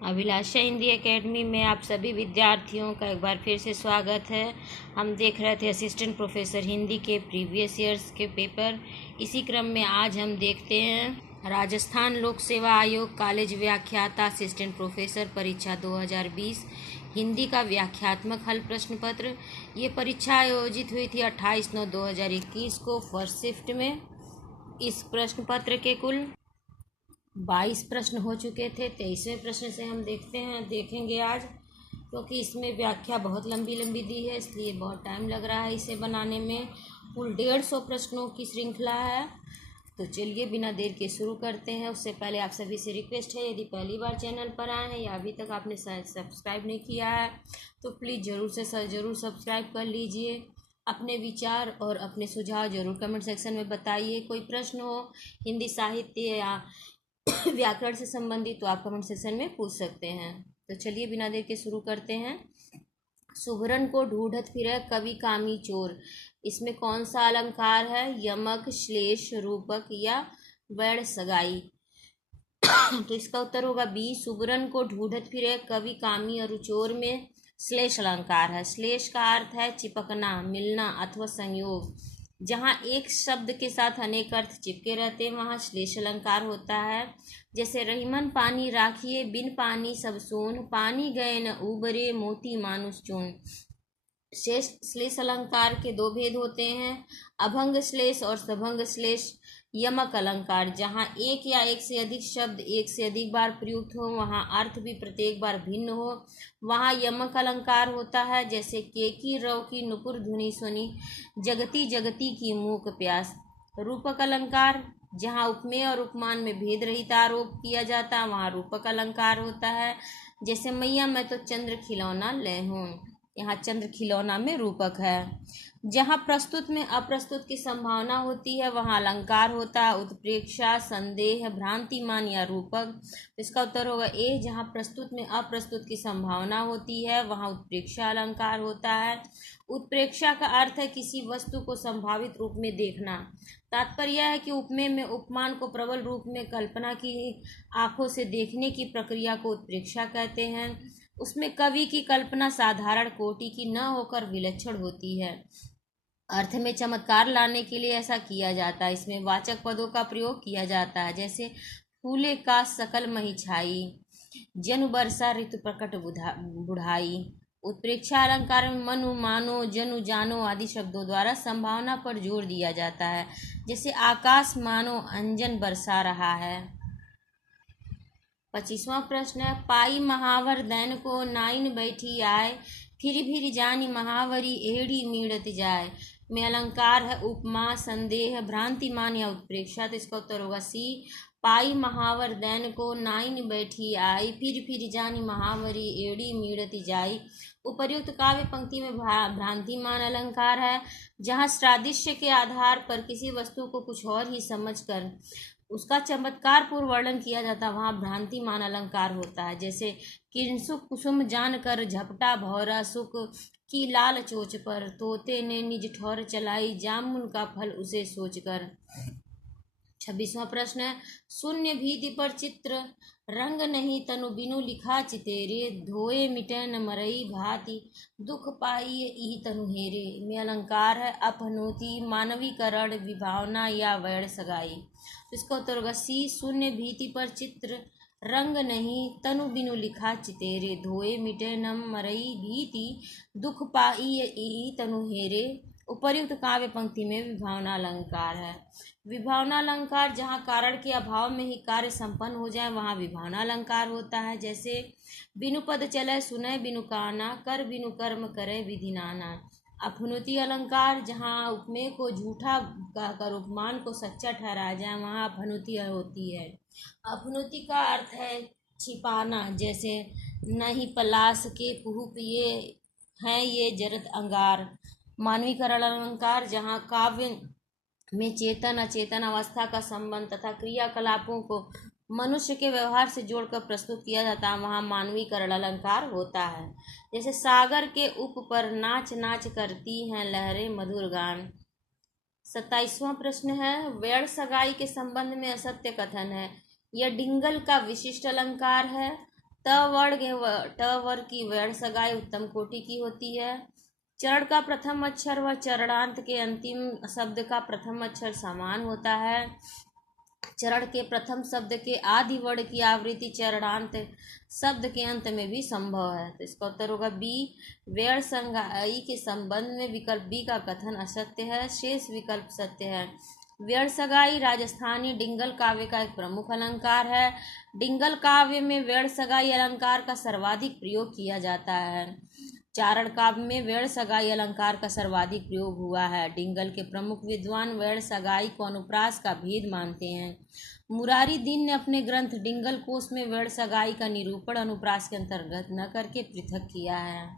अभिलाषा Hindi academy में आप सभी विद्यार्थियों का एक बार फिर से स्वागत है। हम देख रहे थे असिस्टेंट प्रोफेसर हिंदी के प्रीवियस ईयर्स के पेपर। इसी क्रम में आज हम देखते हैं राजस्थान लोक सेवा आयोग कॉलेज व्याख्याता असिस्टेंट प्रोफेसर परीक्षा 2020 हिंदी का व्याख्यात्मक हल प्रश्न पत्र। ये परीक्षा आयोजित हुई थी 28/9/2021 को फर्स्ट शिफ्ट में। इस प्रश्न पत्र के कुल 22 प्रश्न हो चुके थे। 23वें प्रश्न से हम देखेंगे आज, क्योंकि इसमें व्याख्या बहुत लंबी लंबी दी है, इसलिए बहुत टाइम लग रहा है इसे बनाने में। कुल 150 प्रश्नों की श्रृंखला है। तो चलिए बिना देर के शुरू करते हैं। उससे पहले आप सभी से रिक्वेस्ट है, यदि पहली बार चैनल पर आए हैं या अभी तक आपने सब्सक्राइब नहीं किया है तो प्लीज़ ज़रूर सब्सक्राइब कर लीजिए। अपने विचार और अपने सुझाव जरूर कमेंट सेक्शन में बताइए। कोई प्रश्न हो हिंदी साहित्य या व्याकरण से संबंधित तो आप कमेंट सेक्शन में पूछ सकते हैं। तो चलिए बिना देर के शुरू करते हैं। सुभरन को ढूंढत फिरे कवि कामी चोर, इसमें कौन सा अलंकार है? यमक, श्लेष, रूपक या वैड़ सगाई। तो इसका उत्तर होगा बी, सुभरन को ढूंढत फिरे कवि कामी और चोर में श्लेष अलंकार है। श्लेष का अर्थ है चिपकना, मिलना अथवा संयोग। जहाँ एक शब्द के साथ अनेक अर्थ चिपके रहते हैं वहाँ श्लेष अलंकार होता है। जैसे रहीमन पानी राखिए, बिन पानी सब सोन, पानी गए न उबरे, मोती मानुष चून। श्लेष अलंकार के दो भेद होते हैं, अभंग श्लेष और सभंग श्लेष। यमक अलंकार, जहाँ एक या एक से अधिक शब्द एक से अधिक बार प्रयुक्त हो, वहाँ अर्थ भी प्रत्येक बार भिन्न हो, वहाँ यमक अलंकार होता है। जैसे केकी रव की नुपुर धुनी सुनी, जगती जगती की मूक प्यास। रूपक अलंकार, जहाँ उपमेय और उपमान में भेद रहित आरोप किया जाता है, वहाँ रूपक अलंकार होता है। जैसे मैया मैं तो चंद्र खिलौना ले हूँ, यहाँ चंद्र खिलौना में रूपक है। जहाँ प्रस्तुत में अप्रस्तुत की संभावना होती है वहाँ अलंकार होता है उत्प्रेक्षा, संदेह, भ्रांतिमान या रूपक। इसका उत्तर होगा ए, जहाँ प्रस्तुत में अप्रस्तुत की संभावना होती है वहाँ उत्प्रेक्षा अलंकार होता है। उत्प्रेक्षा का अर्थ है किसी वस्तु को संभावित रूप में देखना। तात्पर्य यह है कि उपमेय में उपमान को प्रबल रूप में कल्पना की आंखों से देखने की प्रक्रिया को उत्प्रेक्षा कहते हैं। उसमें कवि की कल्पना साधारण कोटि की न होकर विलक्षण होती है। अर्थ में चमत्कार लाने के लिए ऐसा किया जाता है। इसमें वाचक पदों का प्रयोग किया जाता है, जैसे फूले का सकल मही छाई, जनु बरसा ऋतु प्रकट बुढ़ाई। उत्प्रेक्षा अलंकार में मनु, मानो, जनु, जानो आदि शब्दों द्वारा संभावना पर जोर दिया जाता है। जैसे आकाश मानो अंजन बरसा रहा है। 25वां प्रश्न है, पाई महावर दैन को नाइन बैठी आए, फिर जानी महावरी एड़ी मीड़त जाए। में अलंकार है उपमा, संदेह, भ्रांतिमान या उत्प्रेक्षा। तो इसका उत्तर होगा सी, पाई महावर दैन को नाइन बैठी आई, फिर जानी महावरी एड़ी मीड़त जाई। उपर्युक्त काव्य पंक्ति में भ्रांतिमान अलंकार है, जहाँ सादृश्य के आधार पर किसी वस्तु को कुछ और ही समझकर उसका चमत्कार पूर्व वर्णन किया जाता, वहाँ भ्रांतिमान अलंकार होता है। जैसे किंसुक कुसुम जान कर झपटा भौरा सुख की लाल चोच पर, तोते ने निज ठौर चलाई, जामुन का फल उसे सोचकर। 26वां प्रश्न है, शून्य भीति पर चित्र रंग नहीं तनु बिनु लिखा चितेरे, धोए मिटे न मरई भांति, दुख पाई ई तनु हेरे। में अलंकार है अपहनोति, मानवीकरण, विभावना या वैड़ सगाई। तो इसका उत्तर होगा सी, शून्य भीति पर चित्र रंग नहीं तनु बिनु लिखा चितेरे, धोए मिटे न मरई भीति, दुख पाई ई तनु हेरे। उपर्युक्त काव्य पंक्ति में विभावना अलंकार है। विभावना अलंकार, जहाँ कारण के अभाव में ही कार्य संपन्न हो जाए वहाँ विभावना अलंकार होता है। जैसे बिनु पद चले सुनय बिनु काना, कर बिनु कर्म करे विधि नाना। अपनुति अलंकार, जहाँ उपमेय को झूठा कहकर उपमान को सच्चा ठहराया जाए वहाँ अपनुति होती है। अपनुति का अर्थ है छिपाना, जैसे नहीं पलाश के कुहूप ये हैं ये जरत अंगार। मानवीकरण अलंकार, जहाँ काव्य में चेतन अचेतन अवस्था का संबंध तथा क्रियाकलापों को मनुष्य के व्यवहार से जोड़कर प्रस्तुत किया जाता है, वहाँ मानवीकरण अलंकार होता है। जैसे सागर के उप पर नाच नाच करती हैं लहरें मधुर गान। 27वां प्रश्न है, वैड़ सगाई के संबंध में असत्य कथन है। यह डिंगल का विशिष्ट अलंकार है। ट वर्ग की वर्ण सगाई उत्तम कोटि की होती है। चरण का प्रथम अक्षर व चरणांत के अंतिम शब्द का प्रथम अक्षर समान होता है। चरण के प्रथम शब्द के आदि वर्ण की आवृत्ति चरणांत शब्द के अंत में भी संभव है। तो इसका उत्तर होगा बी। व्यय संज्ञाई के संबंध में विकल्प बी का कथन असत्य है, शेष विकल्प सत्य है। व्यय सगाई राजस्थानी डिंगल काव्य का एक प्रमुख अलंकार है। डिंगल काव्य में व्यय सगाई अलंकार का सर्वाधिक प्रयोग किया जाता है। चारण काव्य में व्यय सगाई अलंकार का सर्वाधिक प्रयोग हुआ है। डिंगल के प्रमुख विद्वान व्यय सगाई को अनुप्रास का भेद मानते हैं। मुरारी दीन ने अपने ग्रंथ डिंगल कोश में व्यय सगाई का निरूपण अनुप्रास के अंतर्गत न करके पृथक किया है।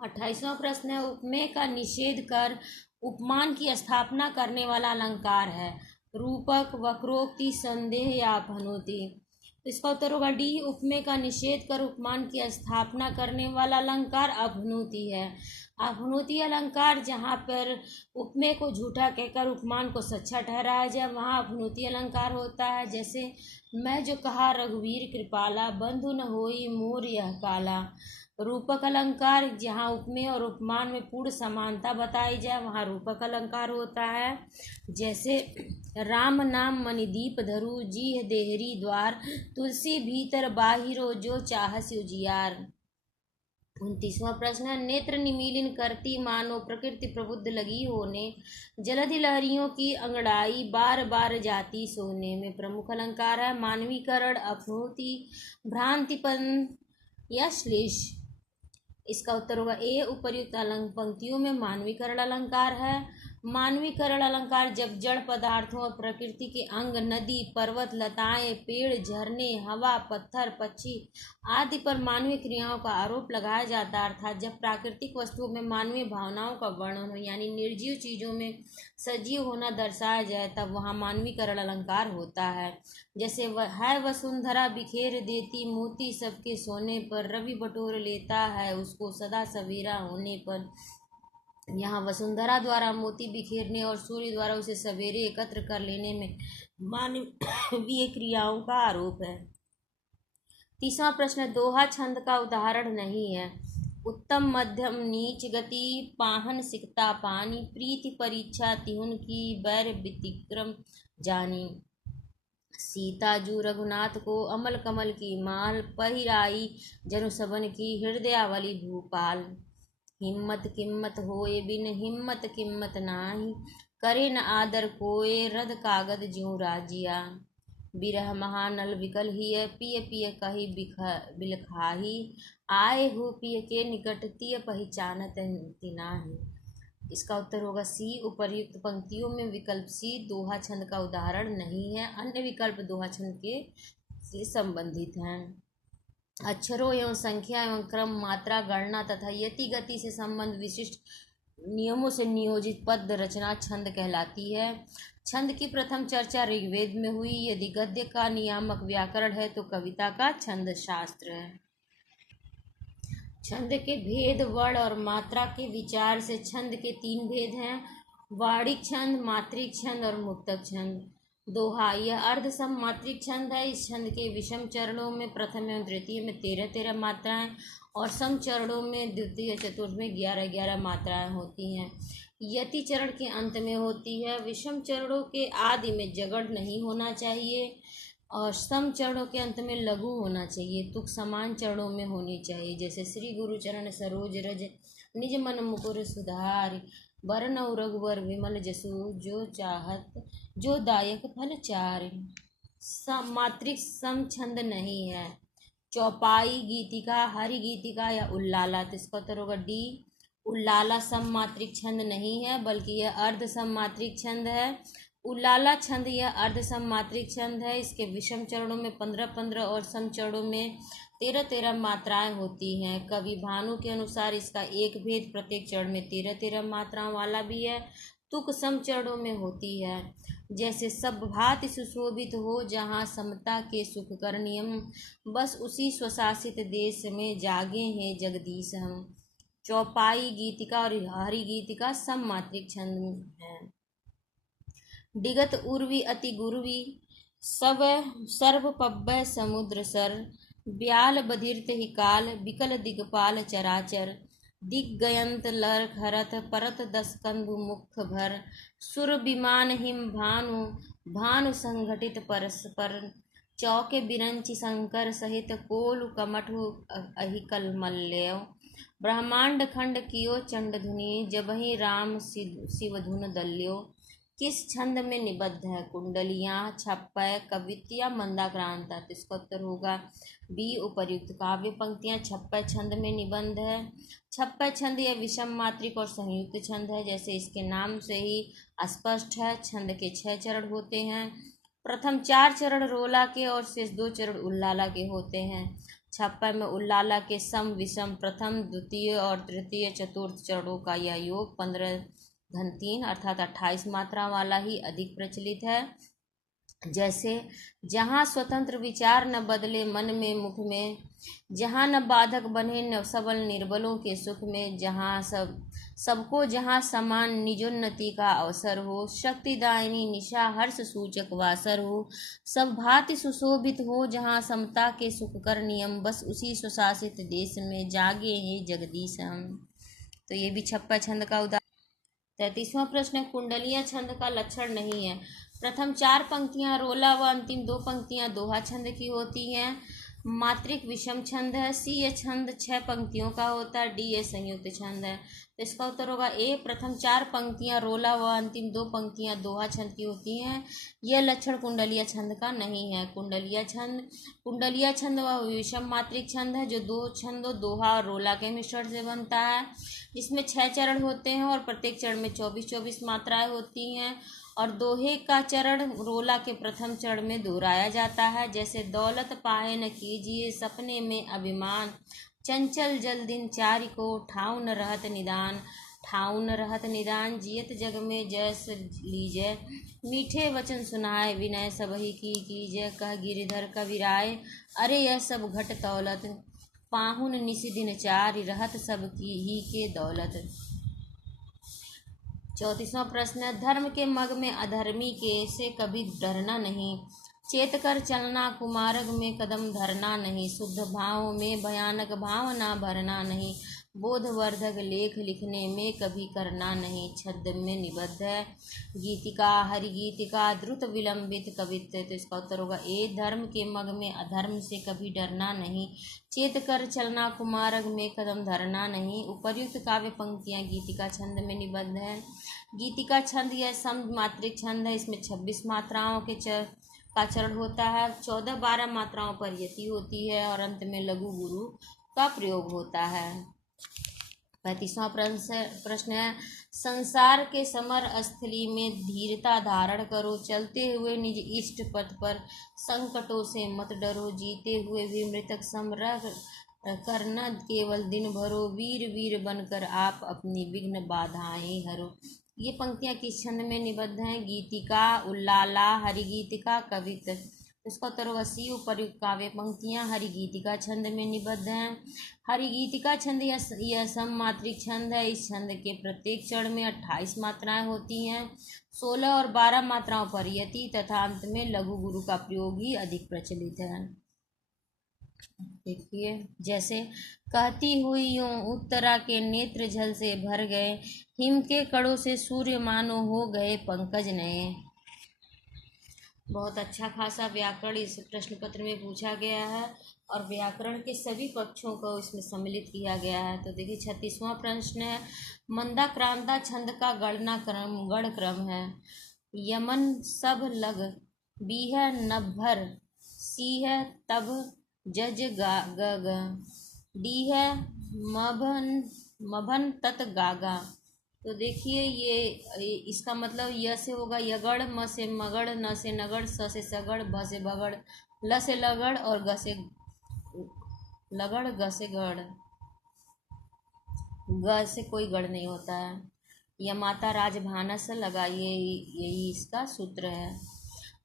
28वां प्रश्न है, उपमेय का निषेध कर उपमान की स्थापना करने वाला अलंकार है। रूपक, वक्रोक्ति, संदेह या अपहनोति। इसका उत्तर होगा डी। उपमेय का निषेध कर उपमान की स्थापना करने वाला अलंकार अपहनोति है। अपहनोति अलंकार जहाँ पर उपमेय को झूठा कहकर उपमान को सच्चा ठहराया जाए वहाँ अपहनोति अलंकार होता है। जैसे मैं जो कहा रघुवीर कृपाला, बंधु न होई मोर यह काला। रूपक अलंकार जहाँ उपमेय और उपमान में पूर्ण समानता बताई जाए वहाँ रूपक अलंकार होता है। जैसे राम नाम मणिदीप धरु, जीह देहरी द्वार, तुलसी भीतर बाहिरो जो चाहस उजियार। 29वां प्रश्न है, नेत्र निमीलिन करती मानो प्रकृति प्रबुद्ध लगी होने, जलधि लहरियों की अंगड़ाई बार बार जाती सोने। में प्रमुख अलंकार है मानवीकरण, अपहनोति, भ्रांतिपन या श्लेष। इसका उत्तर होगा ए। उपर्युक्त पंक्तियों में मानवीकरण अलंकार है। मानवीकरण अलंकार जब जड़ पदार्थों और प्रकृति के अंग, नदी, पर्वत, लताएं, पेड़, झरने, हवा, पत्थर, पक्षी आदि पर मानवीय क्रियाओं का आरोप लगाया जाता है, अर्थात जब प्राकृतिक वस्तुओं में मानवीय भावनाओं का वर्णन हो यानी निर्जीव चीजों में सजीव होना दर्शाया जाए तब वहाँ मानवीकरण अलंकार होता है। जैसे है वसुंधरा बिखेर देती मोती सबके सोने पर, रवि बटोर लेता है उसको सदा सवेरा होने पर। यहाँ वसुंधरा द्वारा मोती बिखेरने और सूर्य द्वारा उसे सवेरे एकत्र कर लेने में मानवीय क्रियाओं का आरोप है। 30वां प्रश्न, दोहा छंद का उदाहरण नहीं है। उत्तम, मध्यम, नीच गति, पाहन सिकता पानी, प्रीति परीक्षा तिहुन की, बैर व्यतिक्रम जानी। सीता जू रघुनाथ को, अमल कमल की माल, पहिराई जनु सबन की, हृदयावली भूपाल। हिम्मत किम्मत होए बिन हिम्मत किम्मत नाही, करे न आदर कोय रद कागद ज्यों राजिया। बिरह महानल विकल हिय, पिय पिय कही बिलखाही, आए हो पिय के निकट तिय पहचानत तिनाहि। इसका उत्तर होगा सी। उपर्युक्त पंक्तियों में विकल्प सी दोहा छंद का उदाहरण नहीं है, अन्य विकल्प दोहा छंद के से संबंधित हैं। अक्षरों एवं संख्या एवं क्रम, मात्रा, गणना तथा यति गति से संबंध विशिष्ट नियमों से नियोजित पद रचना छंद कहलाती है। छंद की प्रथम चर्चा ऋग्वेद में हुई। यदि गद्य का नियामक व्याकरण है तो कविता का छंद शास्त्र है। छंद के भेद, वर्ण और मात्रा के विचार से छंद के 3 भेद हैं, वाणिक छंद, मात्रिक छंद और मुक्तक छंद। दोहा यह अर्धसम मात्रिक छंद है। इस छंद के विषम चरणों में प्रथम एवं तृतीय में 13-13 मात्राएं और सम चरणों में द्वितीय चतुर्थ में 11-11 मात्राएं होती हैं। यति चरण के अंत में होती है। विषम चरणों के आदि में जगड़ नहीं होना चाहिए और सम चरणों के अंत में लघु होना चाहिए। तुक समान चरणों में होनी चाहिए। जैसे श्री गुरु चरण सरोज रज, निज मन मुकुर सुधारि, बरनउँ रघुवर विमल जसु, जो चाहत जो दायक फल चारि। मात्रिक सम छंद नहीं है। चौपाई, गीतिका, हरि गीतिका या उल्लाला। तो इसका उत्तर होगा डी। उल्लाला सम मात्रिक छंद नहीं है बल्कि यह अर्ध सम मात्रिक छंद है। उल्लाला छंद यह अर्ध सम मात्रिक छंद है। इसके विषम चरणों में 15-15 और सम चरणों में 13-13 मात्राएं होती हैं। कवि भानु के अनुसार इसका एक भेद प्रत्येक चरण में 13-13 मात्राओं वाला भी है। तुक सम चरणों में होती है। जैसे सब भांति सुशोभित हो जहाँ समता के सुख कर नियम, बस उसी स्वशासित देश में जागे हैं जगदीश हम। चौपाई, गीतिका और हरि गीतिका सम मात्रिक छंद है। डिगत उर्वी अति गुरुवी, सब सर्व पब्बय समुद्र सर, ब्याल बधिरत ही काल, बिकल दिगपाल चराचर, दिग्गयंत लर खरत परत दस कंदु मुख भर, सुर विमान हिम भानु, भानु संघटित परस्पर, चौके बिरंचि शंकर सहित कोलु कमठु अहिकल मल्ल्यो, ब्रह्मांड खंड कियो चंड धुनि, जबहि राम शिव धुन दल्यो, किस छंद में निबद्ध है कुंडलियां, छप्पय कवित्या मंदाक्रांता। तो इसका उत्तर होगा बी उपर्युक्त। काव्य पंक्तियां छप्पय छंद में निबंध है। छप्पय छंद यह विषम मात्रिक और संयुक्त छंद है, जैसे इसके नाम से ही स्पष्ट है। छंद के 6 चरण होते हैं। प्रथम 4 चरण रोला के और शेष 2 चरण उल्लाला के होते हैं। छप्पय में उल्लाला के सम विषम प्रथम द्वितीय और तृतीय चतुर्थ चरणों का यह योग 15-3 अर्थात 28 मात्रा वाला ही अधिक प्रचलित है। जैसे जहाँ स्वतंत्र विचार न बदले मन में मुख में, जहाँ न बाधक बने न सबल निर्बलों के सुख में, जहाँ सबको जहाँ समान निजोन्नति का अवसर हो, शक्तिदायिनी निशा हर्ष सूचक वासर हो, सब भांति सुशोभित हो, जहाँ समता के सुख कर नियम, बस उसी सुशासित देश में जागे हैं जगदीश हम। तो ये भी छप्पा छंद का उदाहरण। 33वां प्रश्न है, कुंडलियां छंद का लक्षण नहीं है। प्रथम 4 पंक्तियां रोला व अंतिम 2 पंक्तियां दोहा छंद की होती हैं। मात्रिक विषम छंद है। सी ये छंद 6 पंक्तियों का होता है। डी ये संयुक्त छंद है। तो इसका उत्तर होगा ए, प्रथम 4 पंक्तियां रोला व अंतिम 2 पंक्तियां दोहा छंद की होती हैं। यह लक्षण कुंडलिया छंद का नहीं है। कुंडलिया छंद वह विषम मात्रिक छंद है जो 2 छंदों दोहा और रोला के मिश्रण से बनता है, जिसमें 6 चरण होते हैं और प्रत्येक चरण में 24-24 मात्राएं होती हैं। और दोहे का चरण रोला के प्रथम चरण में दोहराया जाता है, जैसे दौलत पाए न कीजिए सपने में अभिमान, चंचल जल दिन चारि को ठाउ न रहत निदान, जियत जग में जैस लीजय, मीठे वचन सुनाए विनय सबही की कीजय, कह गिरिधर कविराय अरे यह सब घट तौलत, पाहुन निसि दिन चारि रहत सब की ही के दौलत। 34वां प्रश्न है, धर्म के मग में अधर्मी के से कभी डरना नहीं, चेत कर चलना कुमार्ग में कदम धरना नहीं, शुद्ध भाव में भयानक भावना भरना नहीं, बोधवर्धक लेख लिखने में कभी करना नहीं, छद्म में निबद्ध है। गीतिका हरिगीतिका द्रुत विलंबित कवित्व। तो इसका उत्तर होगा ए, धर्म के मग में अधर्म से कभी डरना नहीं, चेत कर चलना कुमार्ग में कदम धरना नहीं। उपर्युक्त काव्य पंक्तियां गीतिका छंद में निबद्ध है। गीतिका छंद यह सम मात्रिक छंद है। इसमें 26 मात्राओं के का चरण होता है। 14-12 मात्राओं पर यति होती है और अंत में लघु गुरु का प्रयोग होता है। 35वां प्रश्न है, संसार के समर स्थली में धीरता धारण करो, चलते हुए निज इष्ट पथ पर संकटों से मत डरो, जीते हुए भी मृतक समरह करना केवल दिन भरो, वीर वीर बनकर आप अपनी विघ्न बाधाएं हरो। ये पंक्तियां किस छंद में निबद्ध हैं? गीतिका, उल्लाला, हरिगीतिका, कवित्त। इसका उत्तर होगा सी, उपर्युक्त काव्य पंक्तियां हरिगीतिका छंद में निबद्ध हैं। हरिगीतिका छंद यह सम मात्रिक छंद है। इस छंद के प्रत्येक चरण में 28 मात्राएं होती हैं। 16 और 12 मात्राओं पर यति तथा अंत में लघु गुरु का प्रयोग ही अधिक प्रचलित है। देखिए, जैसे कहती हुई यूं उत्तरा के नेत्र जल से भर गए, हिम के कड़ों से सूर्य मानो हो गए पंकज नए। बहुत अच्छा खासा व्याकरण इस प्रश्न पत्र में पूछा गया है और व्याकरण के सभी पक्षों को इसमें सम्मिलित किया गया है। तो देखिए 36वां प्रश्न है, मंदाक्रांता छंद का गढ़ क्रम है। यमन सब लग, बी है नभर, सी है तब जज ग, डी है मभन तत गागा। तो देखिए ये इसका मतलब य से होगा यगड़, म से मगड़, न से नगड़, स से सगड़, भ से भगड़, ल से लगड़ और ग से लगड़, ग से गढ़। ग से कोई गढ़ नहीं होता है। यह माता राजभानस लगाइए, यही इसका सूत्र है।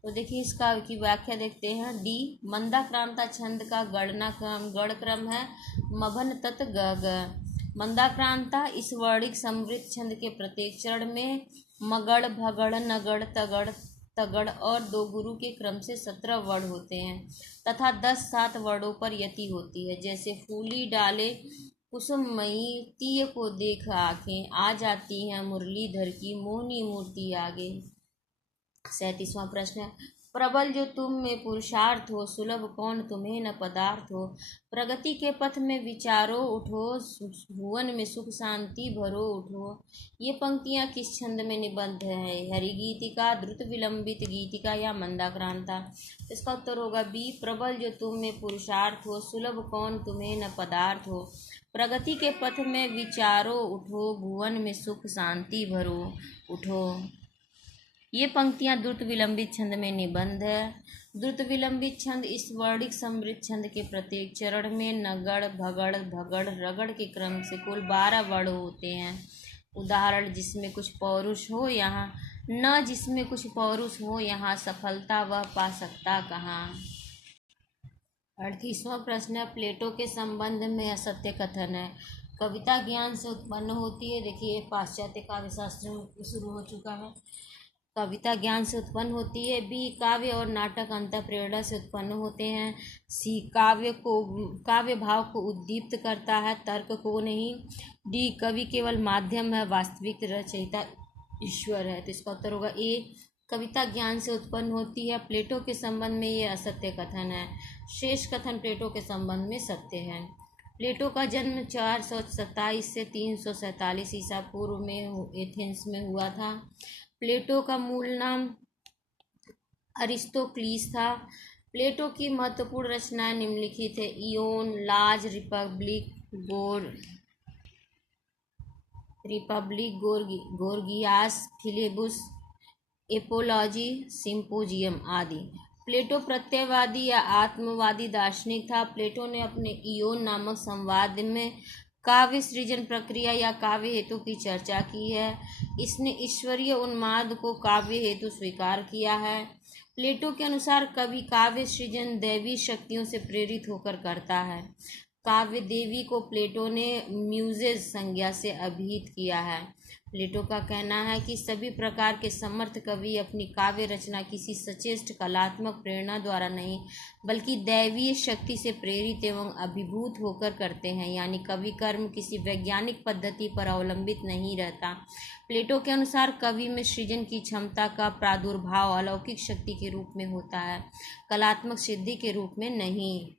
तो देखिए इसका की व्याख्या देखते हैं। डी, मंदाक्रांता छंद का गढ़ क्रम है मभन तत ग। मंदाक्रांता इस वर्णिक समृद्ध छंद के प्रत्येक चरण में मगड़, भगड़, नगड़, तगड़, तगड़ और दो गुरु के क्रम से 17 वर्ण होते हैं तथा 10-7 वर्णों पर यति होती है। जैसे फूली डाले कुसुममयी तीय को देख आंखें, आ जाती हैं मुरलीधर की मोहनी मूर्ति आगे। 37वां प्रश्न है, प्रबल जो तुम में पुरुषार्थ हो, सुलभ कौन तुम्हें न पदार्थ हो। प्रगति के पथ में विचारो उठो, भुवन में सुख शांति भरो उठो। ये पंक्तियां किस छंद में निबद्ध है? हरिगीतिका, द्रुत विलंबित गीतिका या मंदाक्रांता। इसका उत्तर होगा बी, प्रबल जो तुम में पुरुषार्थ हो, सुलभ कौन तुम्हें न पदार्थ हो। प्रगति के पथ में विचारो उठो, भुवन में सुख शांति भरो उठो। ये पंक्तियां द्रुत विलंबित छंद में निबंध है। द्रुत विलंबित छंद इस वर्णिक समृद्ध छंद के प्रत्येक चरण में नगड़, भगड़, धगड़, रगड़ के क्रम से कुल 12 वर्ण होते हैं। उदाहरण, जिसमें कुछ पौरुष हो यहाँ न, जिसमें कुछ पौरुष हो यहाँ सफलता वह पा सकता कहाँ। 38वां प्रश्न है, प्लेटो के संबंध में असत्य कथन है। कविता ज्ञान से उत्पन्न होती है। देखिए, पाश्चात्य काव्य शास्त्र में शुरू हो चुका है। कविता ज्ञान से उत्पन्न होती है। बी, काव्य और नाटक अंतःप्रेरणा से उत्पन्न होते हैं। सी, काव्य भाव को उद्दीप्त करता है, तर्क को नहीं। डी, कवि केवल माध्यम है, वास्तविक रचयिता ईश्वर है। तो इसका उत्तर होगा ए, कविता ज्ञान से उत्पन्न होती है। प्लेटो के संबंध में ये असत्य कथन है। शेष कथन प्लेटो के संबंध में सत्य है। प्लेटो का जन्म 427 से 347 ईसा पूर्व में एथेंस में हुआ था। प्लेटो का मूल नाम अरिस्तोक्लीस था। प्लेटो की महत्वपूर्ण रचनाएं निम्नलिखित है: इयोन, लाज, रिपब्लिक, गोर्गियास, फिलेबुस, एपोलॉजी, सिंपोजियम आदि। प्लेटो प्रत्ययवादी या आत्मवादी दार्शनिक था। प्लेटो ने अपने इयोन नामक संवाद में काव्य सृजन प्रक्रिया या काव्य हेतु की चर्चा की है। इसने ईश्वरीय उन्माद को काव्य हेतु स्वीकार किया है। प्लेटो के अनुसार कवि काव्य सृजन दैवी शक्तियों से प्रेरित होकर करता है। काव्य देवी को प्लेटो ने म्यूजेज संज्ञा से अभिहित किया है। प्लेटो का कहना है कि सभी प्रकार के समर्थ कवि अपनी काव्य रचना किसी सचेष्ट कलात्मक प्रेरणा द्वारा नहीं, बल्कि दैवीय शक्ति से प्रेरित एवं अभिभूत होकर करते हैं, यानी कवि कर्म किसी वैज्ञानिक पद्धति पर अवलंबित नहीं रहता। प्लेटो के अनुसार कवि में सृजन की क्षमता का प्रादुर्भाव अलौकिक शक्ति के रूप में होता है, कलात्मक सिद्धि के रूप में नहीं।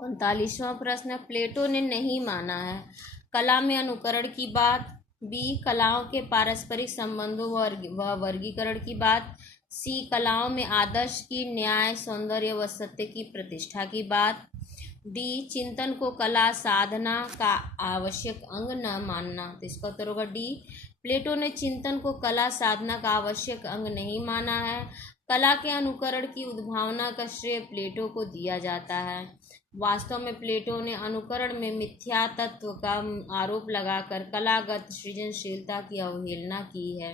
39वां प्रश्न, प्लेटो ने नहीं माना है कला में अनुकरण की बात। बी, कलाओं के पारस्परिक संबंधों व वर्गीकरण की बात। सी, कलाओं में आदर्श की, न्याय, सौंदर्य व सत्य की प्रतिष्ठा की बात। डी, चिंतन को कला साधना का आवश्यक अंग न मानना। तो इसका उत्तर होगा डी, प्लेटो ने चिंतन को कला साधना का आवश्यक अंग नहीं माना है। कला के अनुकरण की उद्भावना का श्रेय प्लेटो को दिया जाता है। वास्तव में प्लेटो ने अनुकरण में मिथ्या तत्व का आरोप लगाकर कलागत सृजनशीलता की अवहेलना की है।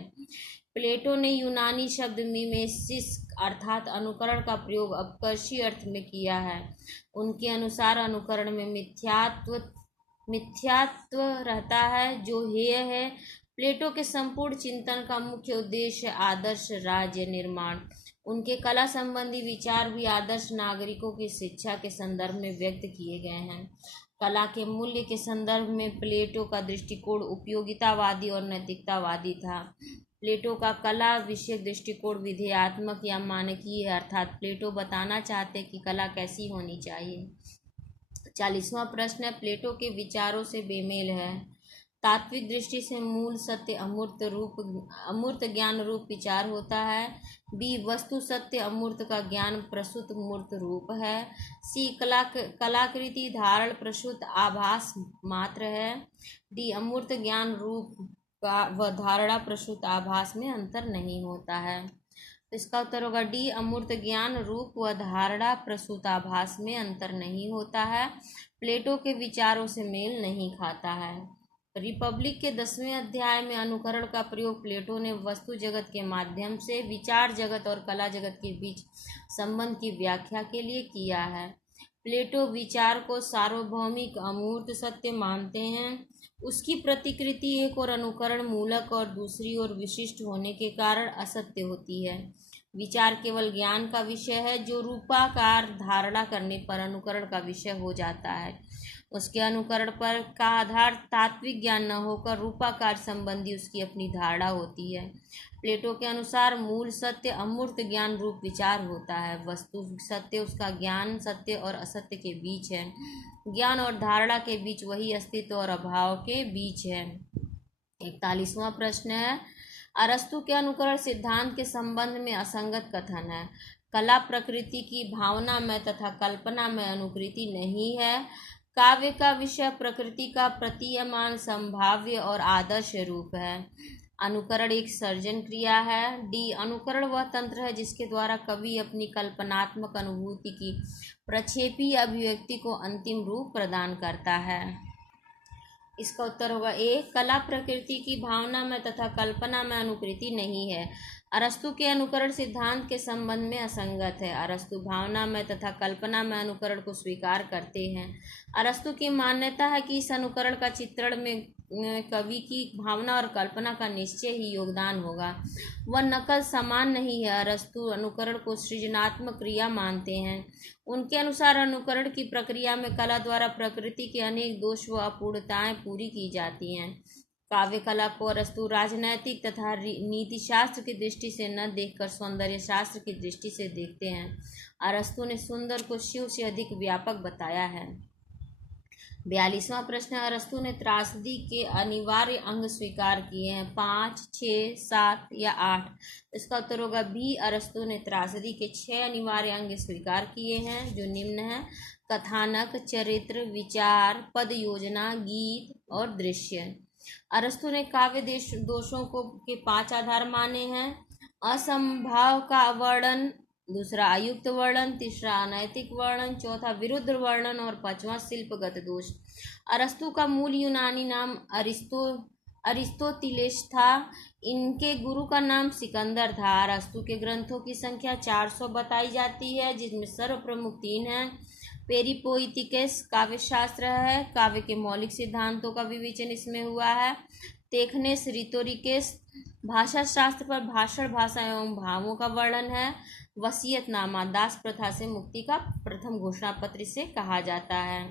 प्लेटो ने यूनानी शब्द मिमेसिस अर्थात अनुकरण का प्रयोग अपकर्षी अर्थ में किया है। उनके अनुसार अनुकरण में मिथ्यात्व रहता है जो हेय है। प्लेटो के संपूर्ण चिंतन का मुख्य उद्देश्य आदर्श राज्य निर्माण। उनके कला संबंधी विचार भी आदर्श नागरिकों की शिक्षा के संदर्भ में व्यक्त किए गए हैं। कला के मूल्य के संदर्भ में प्लेटो का दृष्टिकोण उपयोगितावादी और नैतिकतावादी था। प्लेटो का कला विषयक दृष्टिकोण विधेयात्मक या मानकीय है, अर्थात प्लेटो बताना चाहते कि कला कैसी होनी चाहिए। 40वां प्रश्न है, प्लेटो के विचारों से बेमेल है। तात्विक दृष्टि से मूल सत्य अमूर्त ज्ञान रूप विचार होता है। बी, वस्तु सत्य अमूर्त का ज्ञान प्रसूत मूर्त रूप है। सी, कलाकृति धारण प्रसूत आभास मात्र है। डी, अमूर्त ज्ञान रूप का व धारणा प्रसूत आभास में अंतर नहीं होता है। तो इसका उत्तर होगा डी, अमूर्त ज्ञान रूप व धारणा प्रसूत आभास में अंतर नहीं होता है। प्लेटो के विचारों से मेल नहीं खाता है। रिपब्लिक के 10वें अध्याय में अनुकरण का प्रयोग प्लेटो ने वस्तु जगत के माध्यम से विचार जगत और कला जगत के बीच संबंध की व्याख्या के लिए किया है। प्लेटो विचार को सार्वभौमिक अमूर्त सत्य मानते हैं। उसकी प्रतिकृति एक और अनुकरण मूलक और दूसरी ओर विशिष्ट होने के कारण असत्य होती है। विचार केवल ज्ञान का विषय है जो रूपाकार धारणा करने पर अनुकरण का विषय हो जाता है। उसके अनुकरण पर का आधार तात्विक ज्ञान न होकर रूपाकार संबंधी उसकी अपनी धारणा होती है। प्लेटो के अनुसार मूल सत्य अमूर्त ज्ञान रूप विचार होता है। वस्तु सत्य उसका ज्ञान सत्य और असत्य के बीच है। ज्ञान और धारणा के बीच वही अस्तित्व और अभाव के बीच है। 41वां प्रश्न है, अरस्तु के अनुकरण सिद्धांत के संबंध में असंगत कथन है। कला प्रकृति की भावना में तथा कल्पना में अनुकृति नहीं है। काव्य का विषय प्रकृति का प्रतीयमान संभाव्य और आदर्श रूप है। अनुकरण एक सर्जन क्रिया है। डी, अनुकरण वह तंत्र है जिसके द्वारा कवि अपनी कल्पनात्मक अनुभूति की प्रक्षेपी अभिव्यक्ति को अंतिम रूप प्रदान करता है। इसका उत्तर होगा ए, कला प्रकृति की भावना में तथा कल्पना में अनुकृति नहीं है। अरस्तु के अनुकरण सिद्धांत के संबंध में असंगत है। अरस्तु भावना में तथा कल्पना में अनुकरण को स्वीकार करते हैं। अरस्तु की मान्यता है कि इस अनुकरण का चित्रण में कवि की भावना और कल्पना का निश्चय ही योगदान होगा, वह नकल समान नहीं है। अरस्तु अनुकरण को सृजनात्मक क्रिया मानते हैं। उनके अनुसार अनुकरण की प्रक्रिया में कला द्वारा प्रकृति के अनेक दोष व अपूर्णताएं पूरी की जाती हैं। काव्य कला को अरस्तु राजनैतिक तथा नीति शास्त्र की दृष्टि से न देखकर सौंदर्य शास्त्र की दृष्टि से देखते हैं। अरस्तु ने सुंदर को शिव से अधिक व्यापक बताया है। 42वां प्रश्न, अरस्तु ने त्रासदी के अनिवार्य अंग स्वीकार किए हैं 5, 6, 7 या 8। इसका उत्तर होगा बी, अरस्तु ने त्रासदी के 6 अनिवार्य अंग स्वीकार किए हैं जो निम्न है: कथानक, चरित्र, विचार, पद योजना, गीत और दृश्य। अरस्तु ने काव्य दोषों को के 5 आधार माने हैं: असंभाव का वर्णन, दूसरा अयुक्त वर्णन, तीसरा अनैतिक वर्णन, चौथा विरुद्ध वर्णन और 5वां शिल्पगत दोष। अरस्तु का मूल यूनानी नाम अरिस्तोतिलेस था। इनके गुरु का नाम सिकंदर था। अरस्तु के ग्रंथों की संख्या 400 बताई जाती है, जिसमें सर्वप्रमुख 3 हैं। पेरिपोइटिकस काव्यशास्त्र है, काव्य के मौलिक सिद्धांतों का विवेचन इसमें हुआ है। तेखनेस रिटोरिकस भाषा शास्त्र पर भाषण, भाषा एवं भावों का वर्णन है। वसीयतनामा दास प्रथा से मुक्ति का प्रथम घोषणा पत्र से कहा जाता है।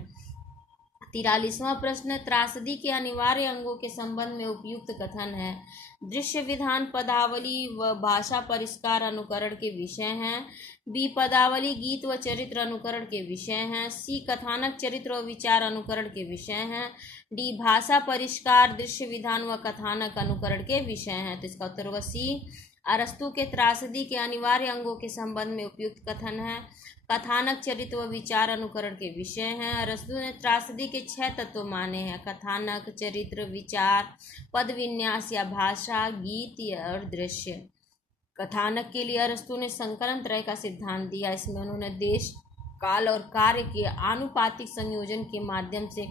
43वां प्रश्न, त्रासदी के अनिवार्य अंगों के संबंध में उपयुक्त कथन है। दृश्य विधान, पदावली व भाषा परिष्कार अनुकरण के विषय हैं। बी, पदावली, गीत व चरित्र अनुकरण के विषय हैं। सी, कथानक, चरित्र व विचार अनुकरण के विषय हैं। डी, भाषा परिष्कार, दृश्य विधान व कथानक अनुकरण के विषय हैं। तो इसका उत्तर होगा सी। अरस्तु के त्रासदी के अनिवार्य अंगों के संबंध में उपयुक्त कथन है। कथानक, चरित्र व विचार अनुकरण के विषय हैं। अरस्तु ने त्रासदी के 6 तत्व माने हैं: कथानक, चरित्र, विचार, पद विन्यास या भाषा, गीत और दृश्य। कथानक के लिए अरस्तु ने संकलन त्रय का सिद्धांत दिया। इसमें उन्होंने देश, काल और कार्य के आनुपातिक संयोजन के माध्यम से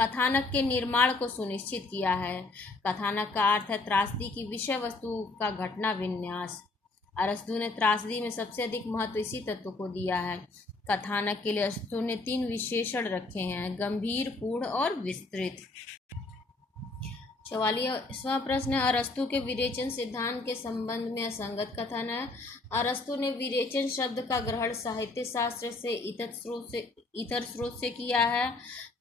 कथानक के निर्माण को सुनिश्चित किया है। कथानक का अर्थ है त्रासदी की विषय वस्तु का घटना विन्यास। अरस्तु ने त्रासदी में सबसे अधिक महत्व इसी तत्व को दिया है। कथानक के लिए अरस्तु ने 3 विशेषण रखे हैं: गंभीर, पूर्ण और विस्तृत। 44वां प्रश्न है, अरस्तु के विरेचन सिद्धांत के संबंध में असंगत कथन है। अरस्तु ने विरेचन शब्द का ग्रहण साहित्य शास्त्र से इतर स्रोत से किया है।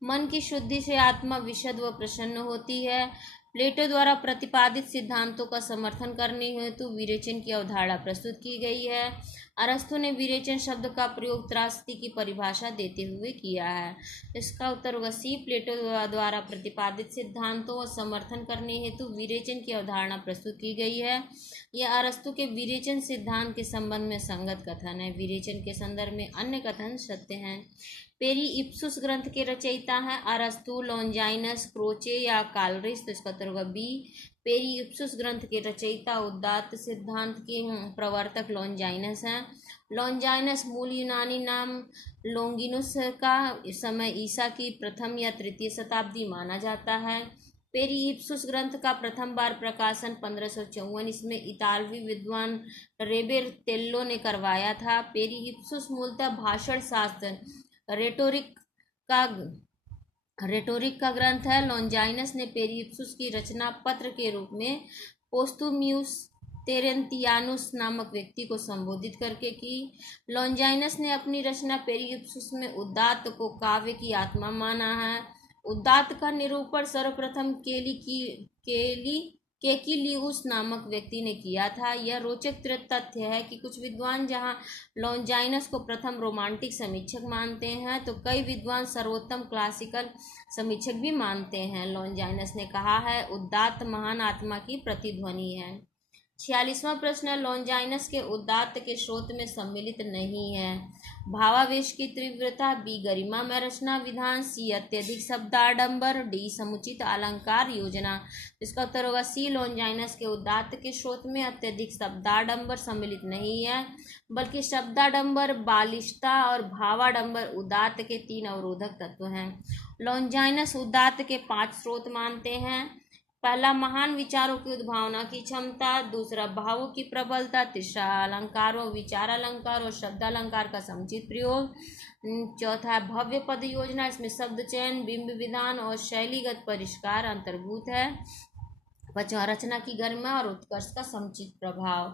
मन की शुद्धि से आत्मा विशद व प्रसन्न होती है। प्लेटो द्वारा प्रतिपादित सिद्धांतों का समर्थन करने हेतु विरेचन की अवधारणा प्रस्तुत की गई है। अरस्तु ने विरेचन शब्द का प्रयोग त्रासदी की परिभाषा देते हुए किया है। इसका उत्तर होगा सी, प्लेटो द्वारा प्रतिपादित सिद्धांतों का समर्थन करने हेतु विरेचन की अवधारणा प्रस्तुत की गई है। यह अरस्तु के विरेचन सिद्धांत के संबंध में संगत कथन है। विरेचन के संदर्भ में अन्य कथन सत्य हैं। पेरी इप्सुस ग्रंथ के रचयिता हैं अरस्तु, लॉन्जाइनस, क्रोचे या कालरिस। तो इसका उत्तर होगा बी। पेरी इप्सुस ग्रंथ के रचयिता उदात्त सिद्धांत के प्रवर्तक लॉन्जाइनस हैं। लॉन्जाइनस मूल यूनानी नाम लोंगिनुस का समय ईसा की 1वीं या 3वीं शताब्दी माना जाता है। पेरी इप्सुस ग्रंथ का प्रथम बार प्रकाशन 1554 इसमें इतालवी विद्वान रेबेर तेल्लो ने करवाया था। पेरी इप्सुस मूलतः भाषण शास्त्र रेटोरिक का ग्रंथ है। लॉन्जाइनस ने पेरिप्सूस की रचना पत्र के रूप में पोस्तुम्यूस तेरेंतियानुस नामक व्यक्ति को संबोधित करके की। लॉन्जाइनस ने अपनी रचना पेरिप्सूस में उदात्त को काव्य की आत्मा माना है। उदात्त का निरूपण सर्वप्रथम केकिलिउस नामक व्यक्ति ने किया था। यह रोचक तथ्य है कि कुछ विद्वान जहां लॉन्जाइनस को प्रथम रोमांटिक समीक्षक मानते हैं, तो कई विद्वान सर्वोत्तम क्लासिकल समीक्षक भी मानते हैं। लॉन्जाइनस ने कहा है, उदात्त महान आत्मा की प्रतिध्वनि है। 46वां प्रश्न है, लॉन्जाइनस के उदात्त के स्रोत में सम्मिलित नहीं है। भावावेश की तीव्रता, बी गरिमा में रचना विधान, सी अत्यधिक शब्दाडंबर, डी समुचित अलंकार योजना। इसका उत्तर होगा सी, लॉन्जाइनस के उदात्त के स्रोत में अत्यधिक शब्दाडंबर सम्मिलित नहीं है, बल्कि शब्दाडंबर, बालिशता और भावाडंबर उदात्त के 3 अवरोधक तत्व हैं। लॉन्जाइनस उदात्त के 5 स्रोत मानते हैं। पहला, महान विचारों की उद्भावना की क्षमता, दूसरा भावों की प्रबलता, तीसरा अलंकारों, विचार अलंकार और शब्द अलंकार का समुचित प्रयोग, चौथा है भव्य पद योजना, इसमें शब्द चयन, बिंब विधान और शैलीगत परिष्कार अंतर्भूत है। पांचवा, रचना की गरिमा और उत्कर्ष का समुचित प्रभाव।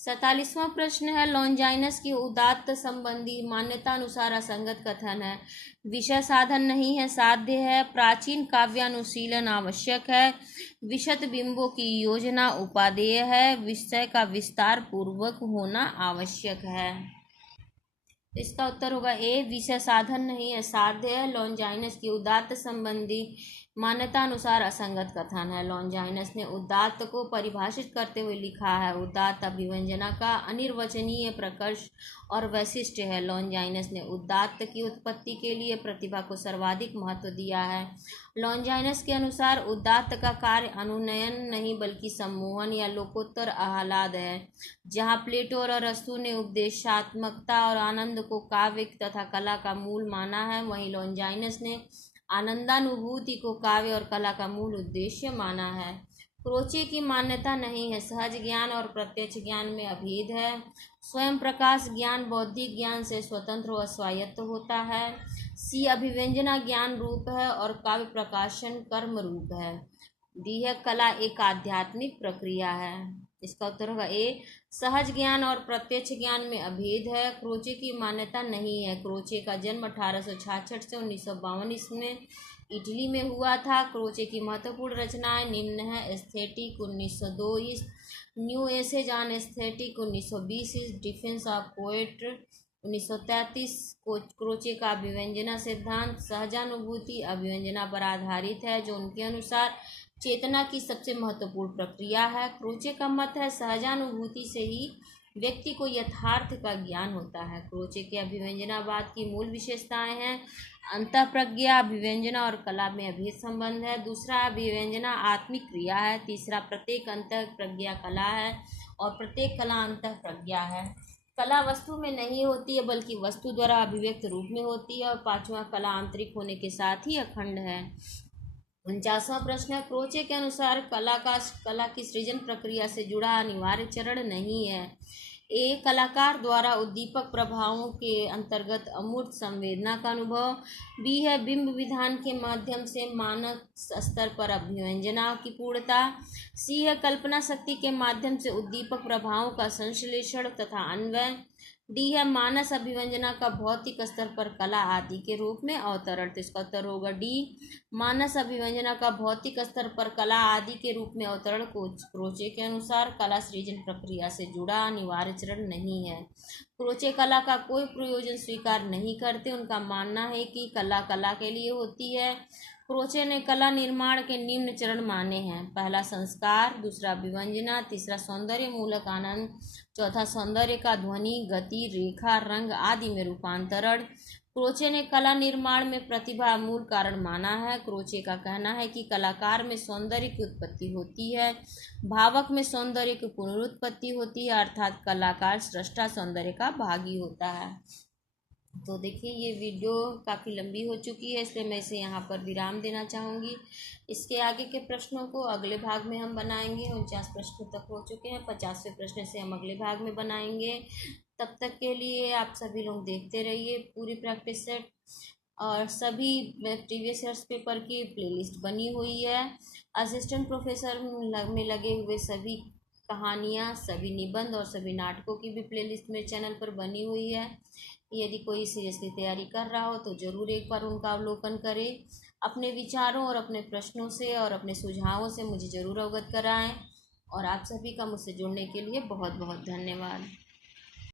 47वां प्रश्न है, लॉन्जाइनस की उदात्त संबंधी मान्यता अनुसार असंगत कथन है। विषय साधन नहीं है, साध्य है। प्राचीन काव्यानुशीलन आवश्यक है। विशद बिंबों की योजना उपादेय है। विषय का विस्तार पूर्वक होना आवश्यक है। इसका उत्तर होगा ए, विषय साधन नहीं है, साध्य है। लॉन्जाइनस की उदात्त संबंधी मान्यता अनुसार असंगत कथन है। लॉन्जाइनस ने उदात्त को परिभाषित करते हुए लिखा है, उदात्त अभिव्यंजना का अनिर्वचनीय प्रकर्ष और वैशिष्ट्य है। लॉन्जाइनस ने उदात्त की उत्पत्ति के लिए प्रतिभा को सर्वाधिक महत्व दिया है। लॉन्जाइनस के अनुसार उदात्त का कार्य अनुनयन नहीं, बल्कि सम्मोहन या लोकोत्तर आह्लाद है। जहाँ प्लेटो और अरस्तु ने उपदेशात्मकता और आनंद को काव्य तथा कला का मूल माना है, वहीं लॉन्जाइनस ने आनंदानुभूति को काव्य और कला का मूल उद्देश्य माना है। क्रोचे की मान्यता नहीं है, सहज ज्ञान और प्रत्यक्ष ज्ञान में अभेद है। स्वयं प्रकाश ज्ञान बौद्धिक ज्ञान से स्वतंत्र व स्वायत्त होता है। सी, अभिव्यंजना ज्ञान रूप है और काव्य प्रकाशन कर्म रूप है। डी है, कला एक आध्यात्मिक प्रक्रिया है। इसका उत्तर होगा ए, सहज ज्ञान और प्रत्यक्ष ज्ञान में अभेद है। क्रोचे की मान्यता नहीं है। क्रोचे का जन्म 1866 से 1952 ईस्वी में इटली में हुआ था। क्रोचे की महत्वपूर्ण रचनाएं निम्न है, एस्थेटिक 1902 ईस्ट, न्यू एसेज ऑन एस्थेटिक 1920 ईस्ट, डिफेंस ऑफ पोएट 1933। क्रोचे का अभिव्यंजना सिद्धांत सहजानुभूति अभिव्यंजना पर आधारित है, जो उनके अनुसार चेतना की सबसे महत्वपूर्ण प्रक्रिया है। क्रोचे का मत है, सहजानुभूति से ही व्यक्ति को यथार्थ का ज्ञान होता है। क्रोचे के अभिव्यंजनावाद की मूल विशेषताएं हैं, अंतःप्रज्ञा, अभिव्यंजना और कला में अभेद संबंध है। दूसरा, अभिव्यंजना आत्मिक क्रिया है। तीसरा, प्रत्येक अंतःप्रज्ञा कला है और प्रत्येक कला अंतःप्रज्ञा है। कला वस्तु में नहीं होती है, बल्कि वस्तु द्वारा अभिव्यक्त रूप में होती है। और पांचवा, कला आंतरिक होने के साथ ही अखंड है। 49वां प्रश्न है, क्रोचे के अनुसार कला की सृजन प्रक्रिया से जुड़ा अनिवार्य चरण नहीं है। ए, कलाकार द्वारा उद्दीपक प्रभावों के अंतर्गत अमूर्त संवेदना का अनुभव। बी है, बिंब विधान के माध्यम से मानक स्तर पर अभिव्यंजना की पूर्णता। सी है, कल्पना शक्ति के माध्यम से उद्दीपक प्रभावों का संश्लेषण तथा अन्वय। डी है, मानस अभिव्यंजना का भौतिक स्तर पर कला आदि के रूप में अवतरण। तो इसका उत्तर होगा डी, मानस अभिव्यंजना का भौतिक स्तर पर कला आदि के रूप में अवतरण क्रोचे के अनुसार कला सृजन प्रक्रिया से जुड़ा अनिवार्य चरण नहीं है। क्रोचे कला का कोई प्रयोजन स्वीकार नहीं करते। उनका मानना है कि कला कला के लिए होती है। क्रोचे ने कला निर्माण के निम्न चरण माने हैं। पहला, संस्कार, दूसरा अभिव्यंजना, तीसरा सौंदर्य मूलक आनंद, चौथा सौंदर्य का ध्वनि, गति, रेखा, रंग आदि में रूपांतरण। क्रोचे ने कला निर्माण में प्रतिभा मूल कारण माना है। क्रोचे का कहना है कि कलाकार में सौंदर्य की उत्पत्ति होती है, भावक में सौंदर्य की पुनरुत्पत्ति होती है, अर्थात कलाकार सृष्टा सौंदर्य का भागी होता है। तो देखिए, ये वीडियो काफ़ी लंबी हो चुकी है, इसलिए मैं इसे यहाँ पर विराम देना चाहूँगी। इसके आगे के प्रश्नों को अगले भाग में हम बनाएंगे। 49 प्रश्न तक हो चुके हैं, 50वें प्रश्न से हम अगले भाग में बनाएंगे। तब तक के लिए आप सभी लोग देखते रहिए पूरी प्रैक्टिस सेट। और सभी प्रीवियस ईयर्स पेपर की प्लेलिस्ट बनी हुई है। असिस्टेंट प्रोफेसर में लगे हुए सभी कहानियाँ, सभी निबंध और सभी नाटकों की भी प्लेलिस्ट मेरे चैनल पर बनी हुई है। यदि कोई सीरियसली तैयारी कर रहा हो तो ज़रूर एक बार उनका अवलोकन करें। अपने विचारों और अपने प्रश्नों से और अपने सुझावों से मुझे ज़रूर अवगत कराएं। और आप सभी का मुझसे जुड़ने के लिए बहुत बहुत धन्यवाद।